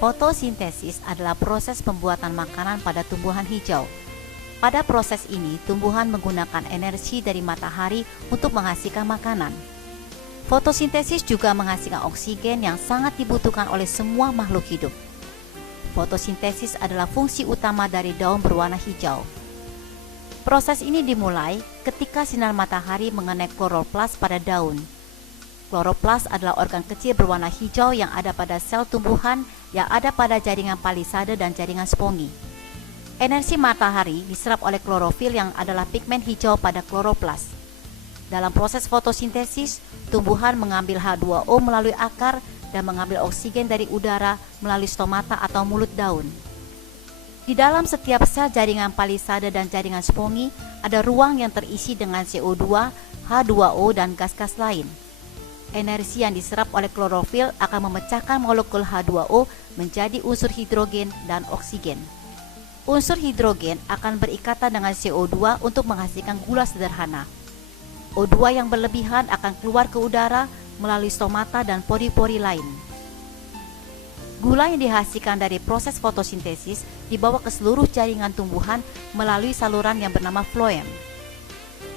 Fotosintesis adalah proses pembuatan makanan pada tumbuhan hijau. Pada proses ini, tumbuhan menggunakan energi dari matahari untuk menghasilkan makanan. Fotosintesis juga menghasilkan oksigen yang sangat dibutuhkan oleh semua makhluk hidup. Fotosintesis adalah fungsi utama dari daun berwarna hijau. Proses ini dimulai ketika sinar matahari mengenai kloroplas pada daun. Kloroplas adalah organ kecil berwarna hijau yang ada pada sel tumbuhan yang ada pada jaringan palisade dan jaringan spongi. Energi matahari diserap oleh klorofil yang adalah pigmen hijau pada kloroplas. Dalam proses fotosintesis, tumbuhan mengambil H2O melalui akar dan mengambil oksigen dari udara melalui stomata atau mulut daun. Di dalam setiap sel jaringan palisade dan jaringan spongi ada ruang yang terisi dengan CO2, H2O, dan gas-gas lain. Energi yang diserap oleh klorofil akan memecahkan molekul H2O menjadi unsur hidrogen dan oksigen. Unsur hidrogen akan berikatan dengan CO2 untuk menghasilkan gula sederhana. O2 yang berlebihan akan keluar ke udara melalui stomata dan pori-pori lain. Gula yang dihasilkan dari proses fotosintesis dibawa ke seluruh jaringan tumbuhan melalui saluran yang bernama floem.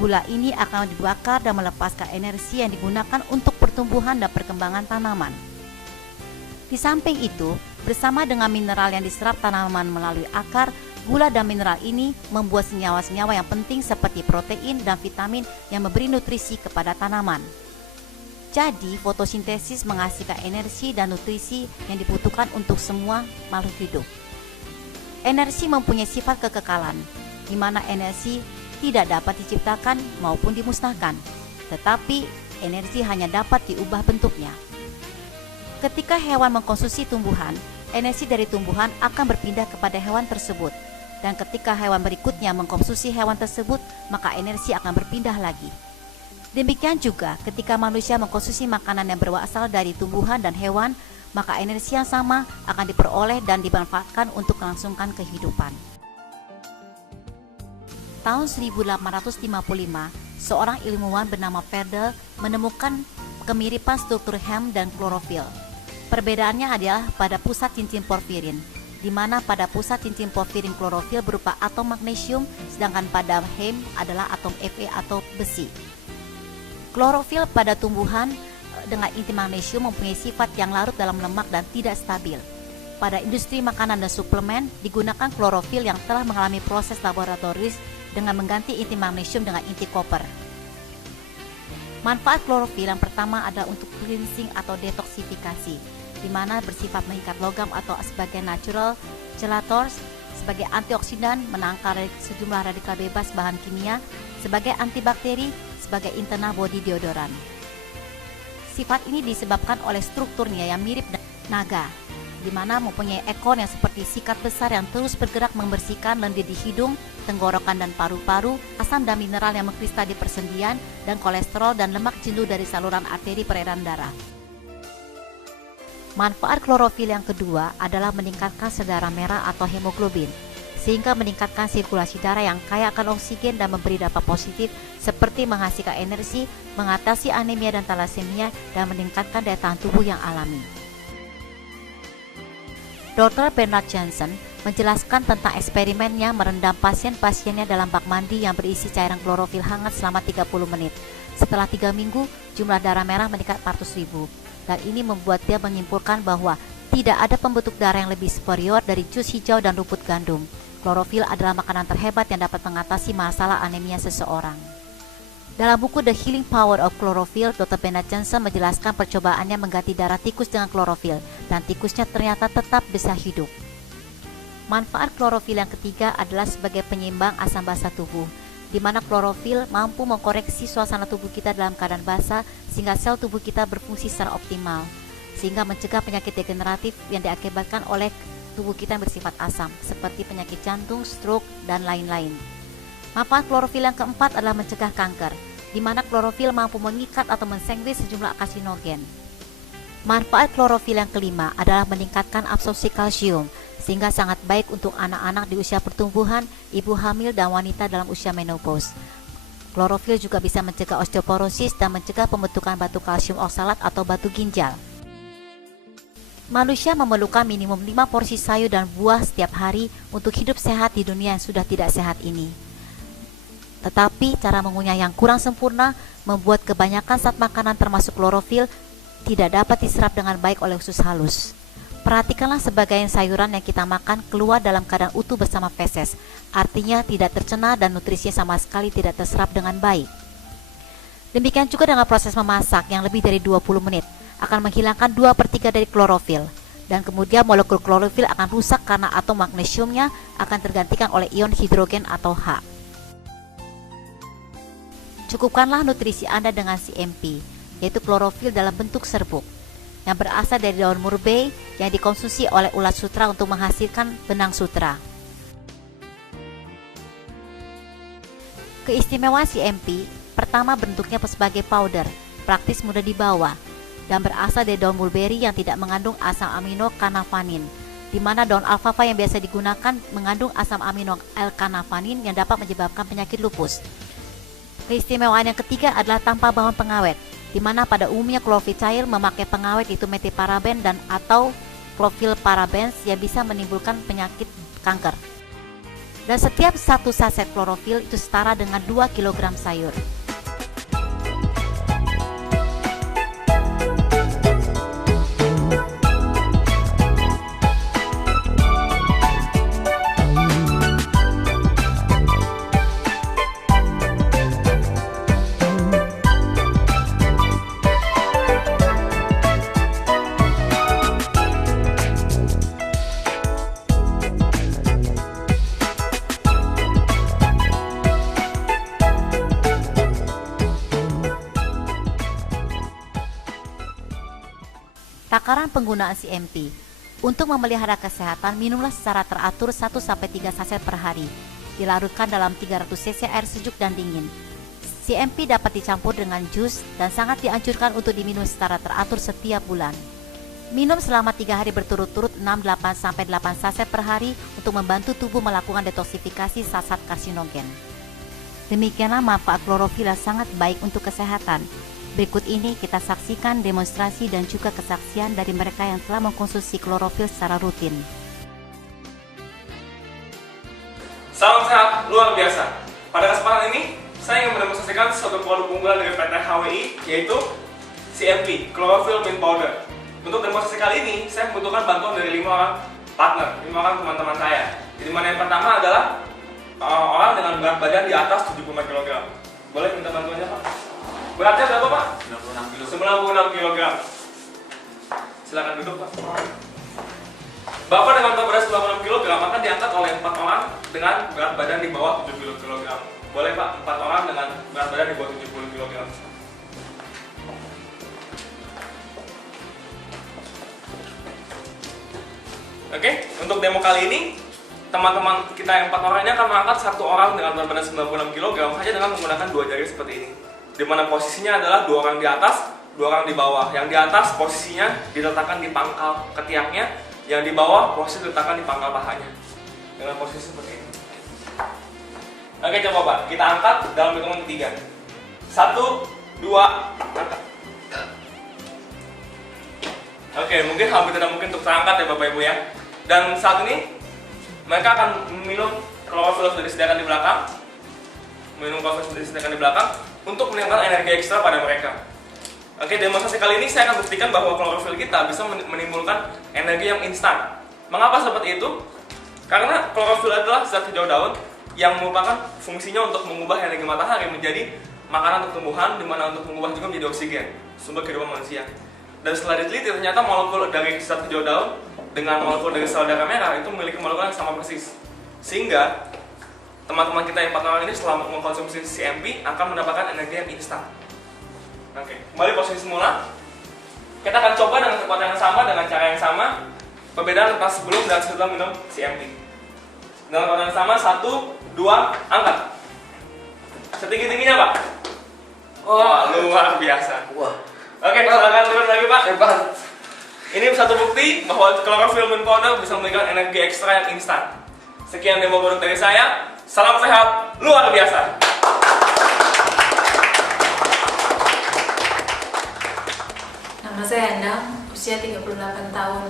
Gula ini akan dibakar dan melepaskan energi yang digunakan untuk pertumbuhan dan perkembangan tanaman. Di samping itu, bersama dengan mineral yang diserap tanaman melalui akar, gula dan mineral ini membuat senyawa-senyawa yang penting seperti protein dan vitamin yang memberi nutrisi kepada tanaman. Jadi, fotosintesis menghasilkan energi dan nutrisi yang dibutuhkan untuk semua makhluk hidup. Energi mempunyai sifat kekekalan, di mana energi tidak dapat diciptakan maupun dimusnahkan, tetapi energi hanya dapat diubah bentuknya. Ketika hewan mengkonsumsi tumbuhan, energi dari tumbuhan akan berpindah kepada hewan tersebut, dan ketika hewan berikutnya mengkonsumsi hewan tersebut, maka energi akan berpindah lagi. Demikian juga ketika manusia mengkonsumsi makanan yang berasal dari tumbuhan dan hewan, maka energi yang sama akan diperoleh dan dimanfaatkan untuk melangsungkan kehidupan. Tahun 1855, seorang ilmuwan bernama Verdel menemukan kemiripan struktur Heme dan klorofil. Perbedaannya adalah pada pusat cincin porfirin, di mana pada pusat cincin porfirin klorofil berupa atom magnesium, sedangkan pada Heme adalah atom Fe atau besi. Klorofil pada tumbuhan dengan inti magnesium mempunyai sifat yang larut dalam lemak dan tidak stabil. Pada industri makanan dan suplemen digunakan klorofil yang telah mengalami proses laboratoris dengan mengganti inti magnesium dengan inti koper. Manfaat klorofil yang pertama adalah untuk cleansing atau detoksifikasi, di mana bersifat mengikat logam atau sebagai natural chelators, sebagai antioksidan menangkal sejumlah radikal bebas bahan kimia, sebagai antibakteri, sebagai internal body deodorant. Sifat ini disebabkan oleh strukturnya yang mirip naga, di mana mempunyai ekor yang seperti sikat besar yang terus bergerak membersihkan lendir di hidung, tenggorokan dan paru-paru, asam dan mineral yang mengkristal di persendian, dan kolesterol dan lemak jenuh dari saluran arteri peredaran darah. Manfaat klorofil yang kedua adalah meningkatkan sel darah merah atau hemoglobin. sehingga meningkatkan sirkulasi darah yang kaya akan oksigen dan memberi dampak positif seperti menghasilkan energi, mengatasi anemia dan talasemia, dan meningkatkan daya tahan tubuh yang alami. Dr. Bernard Johnson menjelaskan tentang eksperimennya merendam pasien-pasiennya dalam bak mandi yang berisi cairan klorofil hangat selama 30 menit. Setelah 3 minggu, jumlah darah merah meningkat 400.000. Dan ini membuat dia menyimpulkan bahwa tidak ada pembentuk darah yang lebih superior dari jus hijau dan rumput gandum. Klorofil adalah makanan terhebat yang dapat mengatasi masalah anemia seseorang. Dalam buku The Healing Power of Chlorophyll, Dr. Bernard Johnson menjelaskan percobaannya mengganti darah tikus dengan klorofil, dan tikusnya ternyata tetap bisa hidup. Manfaat klorofil yang ketiga adalah sebagai penyeimbang asam basa tubuh, di mana klorofil mampu mengkoreksi suasana tubuh kita dalam keadaan basah sehingga sel tubuh kita berfungsi secara optimal, sehingga mencegah penyakit degeneratif yang diakibatkan oleh tubuh kita yang bersifat asam, seperti penyakit jantung, stroke, dan lain-lain. Manfaat klorofil yang keempat adalah mencegah kanker, di mana klorofil mampu mengikat atau mensandwich sejumlah karsinogen. Manfaat klorofil yang kelima adalah meningkatkan absorpsi kalsium, sehingga sangat baik untuk anak-anak di usia pertumbuhan, ibu hamil, dan wanita dalam usia menopause. Klorofil juga bisa mencegah osteoporosis dan mencegah pembentukan batu kalsium oksalat atau batu ginjal. Manusia memerlukan minimum 5 porsi sayur dan buah setiap hari untuk hidup sehat di dunia yang sudah tidak sehat ini. Tetapi cara mengunyah yang kurang sempurna membuat kebanyakan zat makanan termasuk klorofil tidak dapat diserap dengan baik oleh usus halus. Perhatikanlah sebagian sayuran yang kita makan keluar dalam keadaan utuh bersama feses, artinya tidak tercerna dan nutrisinya sama sekali tidak terserap dengan baik. Demikian juga dengan proses memasak yang lebih dari 20 menit akan menghilangkan 2/3 dari klorofil, dan kemudian molekul klorofil akan rusak karena atom magnesiumnya akan tergantikan oleh ion hidrogen atau H. Cukupkanlah nutrisi Anda dengan CMP, yaitu klorofil dalam bentuk serbuk, yang berasal dari daun murbei yang dikonsumsi oleh ulat sutra untuk menghasilkan benang sutra. Keistimewaan CMP, pertama bentuknya sebagai powder, praktis mudah dibawa, dan berasal dari daun mulberry yang tidak mengandung asam amino kanavanin, di mana daun alfalfa yang biasa digunakan mengandung asam amino L-kanavanin yang dapat menyebabkan penyakit lupus. Keistimewaan yang ketiga adalah tanpa bahan pengawet, di mana pada umumnya klorofil cair memakai pengawet itu metiparaben dan atau klorofilparabens yang bisa menimbulkan penyakit kanker. Dan setiap satu saset klorofil itu setara dengan 2 kg sayur. Takaran penggunaan CMP. Untuk memelihara kesehatan, minumlah secara teratur 1-3 saset per hari. Dilarutkan dalam 300 cc air sejuk dan dingin. CMP dapat dicampur dengan jus dan sangat dianjurkan untuk diminum secara teratur setiap bulan. Minum selama 3 hari berturut-turut 6-8 saset per hari untuk membantu tubuh melakukan detoksifikasi zat karsinogen. Demikianlah manfaat klorofil yang sangat baik untuk kesehatan. Berikut ini kita saksikan demonstrasi dan juga kesaksian dari mereka yang telah mengkonsumsi klorofil secara rutin. Salam sehat luar biasa. Pada kesempatan ini, saya ingin mendemonstrasikan suatu produk unggulan dari PT HWI, yaitu CMP, Chlorophyll Mint Powder. Untuk demonstrasi kali ini, saya membutuhkan bantuan dari 5 orang partner, 5 orang teman-teman saya. Di mana yang pertama adalah orang dengan berat badan di atas 75 kg. Boleh minta bantuannya, Pak? Beratnya berapa, Pak? 96 kg. Silakan duduk, Pak. Bapak dengan berat 96 kg akan diangkat oleh 4 orang dengan berat badan di bawah 70 kg. Boleh, Pak? 4 orang dengan berat badan di bawah 70 kg. Oke, untuk demo kali ini teman-teman kita yang 4 orang ini akan mengangkat 1 orang dengan berat badan 96 kg hanya dengan menggunakan 2 jari seperti ini. Di mana posisinya adalah 2 orang di atas, 2 orang di bawah. Yang di atas posisinya diletakkan di pangkal ketiaknya, yang di bawah posisi diletakkan di pangkal pahanya. Dengan posisi seperti ini. Oke, coba Pak, kita angkat dalam hitungan 3. 1, 2, angkat. Oke, mungkin hampir tidak mungkin untuk terangkat ya Bapak Ibu ya. Dan saat ini mereka akan minum klorofil yang sudah disediakan di belakang. Minum klorofil yang sudah disediakan di belakang untuk menimbulkan energi ekstra pada mereka. Oke, demonstrasi kali ini saya akan buktikan bahwa klorofil kita bisa menimbulkan energi yang instan. Mengapa seperti itu? Karena klorofil adalah zat hijau daun yang merupakan fungsinya untuk mengubah energi matahari menjadi makanan untuk tumbuhan, di mana untuk mengubah juga menjadi oksigen, sumber kehidupan manusia. Dan setelah diteliti ternyata molekul dari zat hijau daun dengan molekul dari sel darah merah itu memiliki molekul yang sama persis. Sehingga teman-teman kita yang 4 orang ini setelah mengkonsumsi CMP akan mendapatkan energi yang instan. Oke, kembali posisi semula. Kita akan coba dengan kekuatan yang sama, dengan cara yang sama. Perbedaan antara sebelum dan setelah minum CMP. Dengan kekuatan yang sama, 1, 2, angkat. Setinggi-tingginya Pak. Wah, luar biasa. Wah. Oke, silakan turun lagi Pak. Hebat. Ini satu bukti bahwa chlorophyll mint powder bisa memberikan energi ekstra yang instan. Sekian demo produk dari saya. Salam sehat, luar biasa. Nama saya Endang, usia 38 tahun.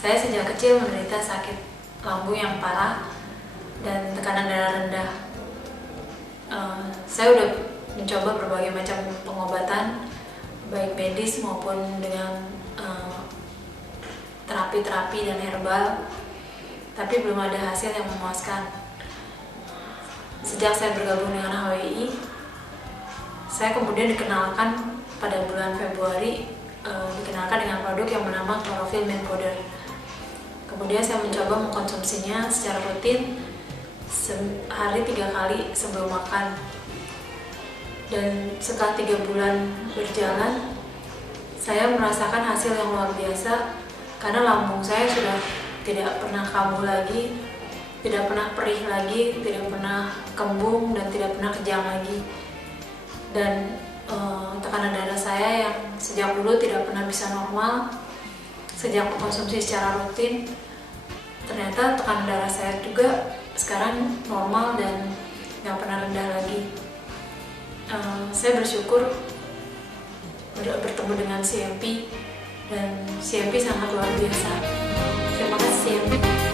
Saya sejak kecil menderita sakit lambung yang parah dan tekanan darah rendah. Saya udah mencoba berbagai macam pengobatan, baik medis maupun dengan terapi-terapi dan herbal, tapi belum ada hasil yang memuaskan. Sejak saya bergabung dengan HWI, saya kemudian dikenalkan pada bulan Februari, dikenalkan dengan produk yang bernama Chlorophyll Mint Powder. Kemudian saya mencoba mengkonsumsinya secara rutin sehari 3 kali sebelum makan. Dan setelah 3 bulan berjalan, saya merasakan hasil yang luar biasa karena lambung saya sudah tidak pernah kambuh lagi, tidak pernah perih lagi, tidak pernah kembung, dan tidak pernah kejang lagi. Dan tekanan darah saya yang sejak dulu tidak pernah bisa normal, sejak mengkonsumsi secara rutin, ternyata tekanan darah saya juga sekarang normal dan nggak pernah rendah lagi. Saya bersyukur bertemu dengan CMP, dan CMP sangat luar biasa. Terima kasih CMP.